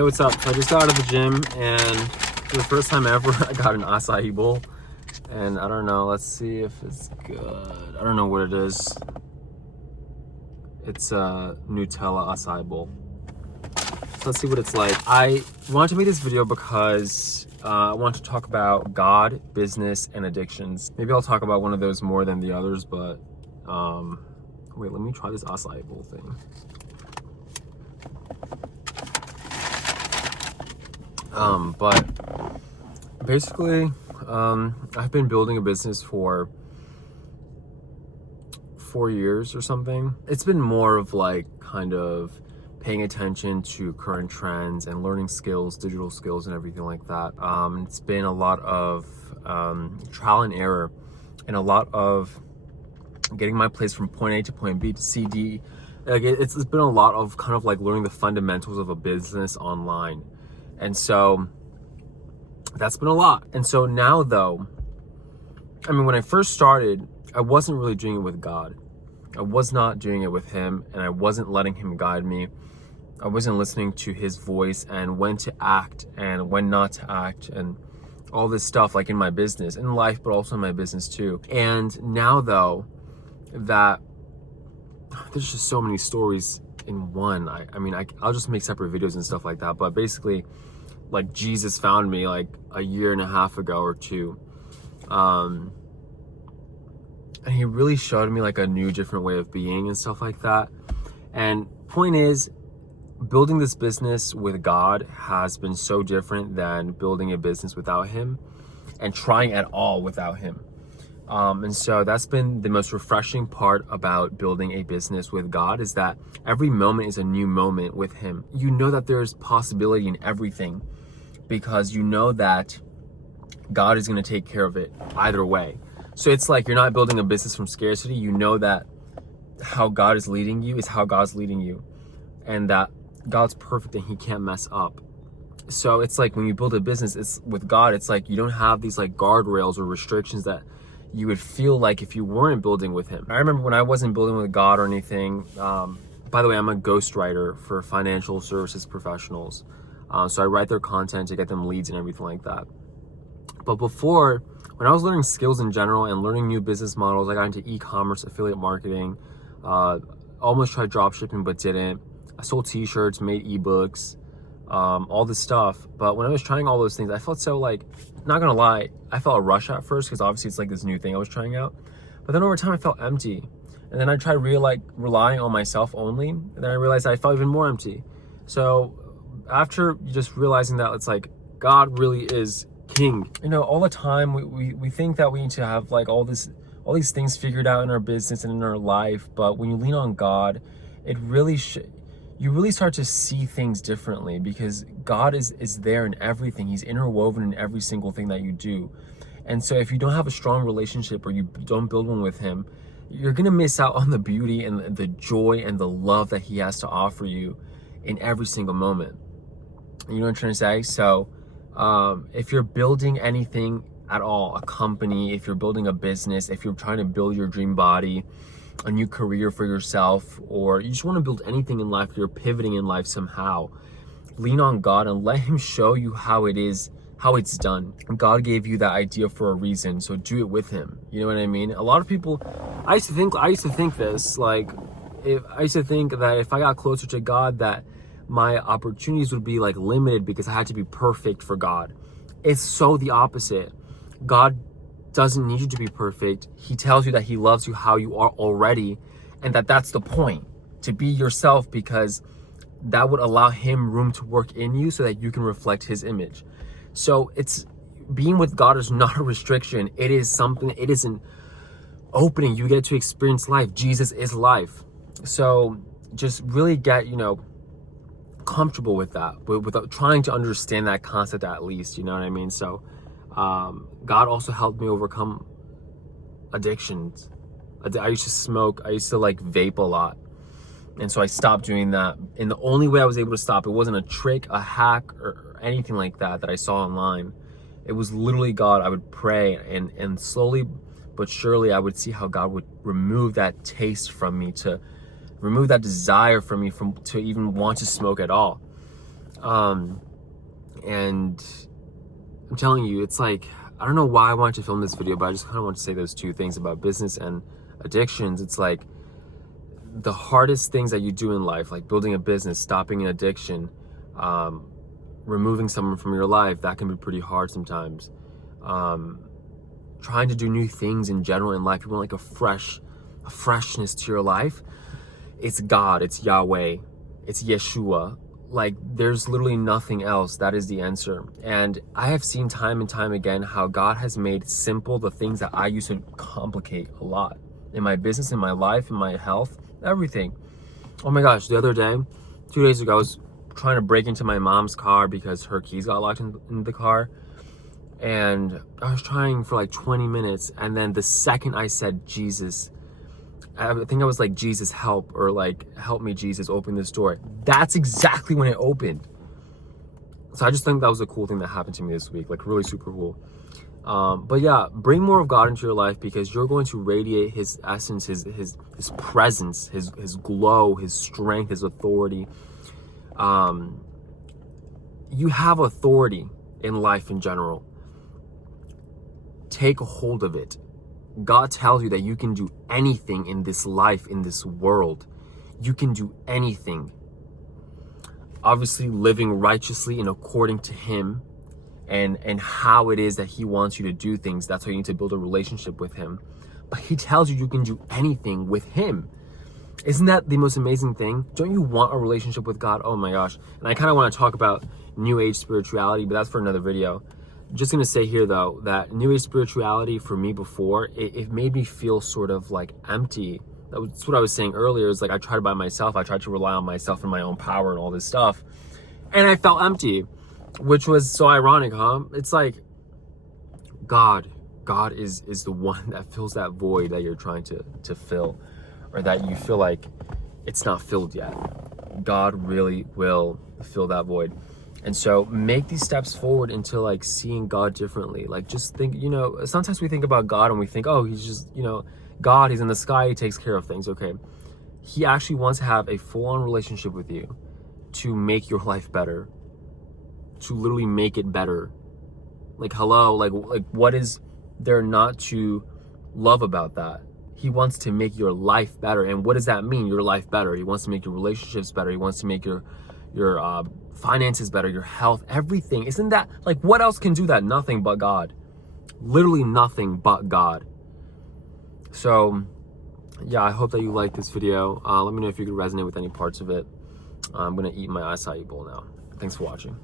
Hey, what's up? I just got out of the gym and for the first time ever, I got an acai bowl. And I don't know, let's see if it's good. I don't know what it is. It's a Nutella acai bowl. So let's see what it's like. I wanted to make this video because I want to talk about God, business, and addictions. Maybe I'll talk about one of those more than the others, but wait, let me try this acai bowl thing. But basically, I've been building a business for 4 years or something. It's been more of like kind of paying attention to current trends and learning skills, digital skills and everything like that. It's been a lot of trial and error and a lot of getting my place from point A to point B to C, D. Like it's been a lot of kind of like learning the fundamentals of a business online. And so that's been a lot. And so now though, I mean, when I first started, I wasn't really doing it with God. I was not doing it with him, and I wasn't letting him guide me. I wasn't listening to his voice and when to act and when not to act and all this stuff, like in my business, in life, but also in my business too. And now though, that there's just so many stories in one. I'll just make separate videos and stuff like that. But basically, like Jesus found me like a year and a half ago or two. And he really showed me like a new, different way of being and stuff like that. And point is, building this business with God has been so different than building a business without him and trying at all without him. And so that's been the most refreshing part about building a business with God, is that every moment is a new moment with him. You know that there's possibility in everything because you know that God is going to take care of it either way. So it's like you're not building a business from scarcity. You know that how God is leading you is how God's leading you, and that God's perfect and he can't mess up. So it's like when you build a business, it's with God, it's like you don't have these like guardrails or restrictions that you would feel like if you weren't building with him. I remember when I wasn't building with God or anything. By the way, I'm a ghostwriter for financial services professionals. So I write their content to get them leads and everything like that. But before, when I was learning skills in general and learning new business models, I got into e-commerce, affiliate marketing, almost tried drop shipping, but didn't. I sold t-shirts, made ebooks, all this stuff. But when I was trying all those things, I felt so like, not gonna lie, I felt a rush at first because obviously it's like this new thing I was trying out. But then over time I felt empty. And then I tried relying on myself only. And then I realized I felt even more empty. So after just realizing that it's like, God really is king. You know, all the time we think that we need to have like all these things figured out in our business and in our life, but when you lean on God, it really you really start to see things differently because God is there in everything. He's interwoven in every single thing that you do. And so if you don't have a strong relationship or you don't build one with him, you're gonna miss out on the beauty and the joy and the love that he has to offer you in every single moment. You know what I'm trying to say? So if you're building anything at all, a company, if you're building a business, if you're trying to build your dream body, a new career for yourself, or you just want to build anything in life, you're pivoting in life somehow, lean on God and let him show you how it's done. God gave you that idea for a reason, so do it with him. You know what I mean? A lot of people, I used to think this, like, I used to think that if I got closer to God, that my opportunities would be like limited because I had to be perfect for God. It's so the opposite. God doesn't need you to be perfect. He tells you that he loves you how you are already, and that's the point, to be yourself, because that would allow him room to work in you so that you can reflect his image. So it's being with God is not a restriction. It is something, it is an opening. You get to experience life. Jesus is life. So just really get, comfortable with that, without trying to understand that concept at least, you know what I mean? So God also helped me overcome addictions. I used to smoke, I used to like vape a lot, and so I stopped doing that. And the only way I was able to stop, it wasn't a trick, a hack, or anything like that I saw online. It was literally God. I would pray, and slowly but surely I would see how God would remove that taste from me, to remove that desire from me to even want to smoke at all. And I'm telling you, it's like, I don't know why I wanted to film this video, but I just kind of want to say those two things about business and addictions. It's like the hardest things that you do in life, like building a business, stopping an addiction, removing someone from your life, that can be pretty hard sometimes. Trying to do new things in general in life, you want like a freshness to your life. It's God, it's Yahweh, it's Yeshua. Like, there's literally nothing else. That is the answer. And I have seen time and time again how God has made simple the things that I used to complicate a lot in my business, in my life, in my health, everything. Oh my gosh, the other day, 2 days ago, I was trying to break into my mom's car because her keys got locked in the car. And I was trying for like 20 minutes. And then the second I said, Jesus, I think I was like, Jesus, help, or like, help me, Jesus, open this door. That's exactly when it opened. So I just think that was a cool thing that happened to me this week, like really super cool. But yeah, bring more of God into your life, because you're going to radiate his essence, his presence, his glow, his strength, his authority. You have authority in life in general. Take a hold of it. God tells you that you can do anything in this life, in this world. You can do anything. Obviously, living righteously and according to him, and how it is that he wants you to do things. That's why you need to build a relationship with him. But he tells you can do anything with him. Isn't that the most amazing thing? Don't you want a relationship with God? Oh my gosh. And I kind of want to talk about New Age spirituality, but that's for another video. Just going to say here though, that New Age spirituality for me before, it made me feel sort of like empty. That's what I was saying earlier, is like I tried by myself. I tried to rely on myself and my own power and all this stuff. And I felt empty, which was so ironic, huh? It's like God is the one that fills that void that you're trying to fill, or that you feel like it's not filled yet. God really will fill that void. And so make these steps forward into like seeing God differently. Like, just think, sometimes we think about God and we think, oh, he's just, God, he's in the sky, he takes care of things. Okay. He actually wants to have a full-on relationship with you to make your life better, to literally make it better. Like, hello, like what is there not to love about that? He wants to make your life better. And what does that mean, your life better? He wants to make your relationships better. He wants to make your finances better, your health, everything. Isn't that, like, what else can do that? Nothing but God. Literally nothing but God. So yeah, I hope that you liked this video. Let me know if you could resonate with any parts of it. I'm gonna eat my acai bowl now. Thanks for watching.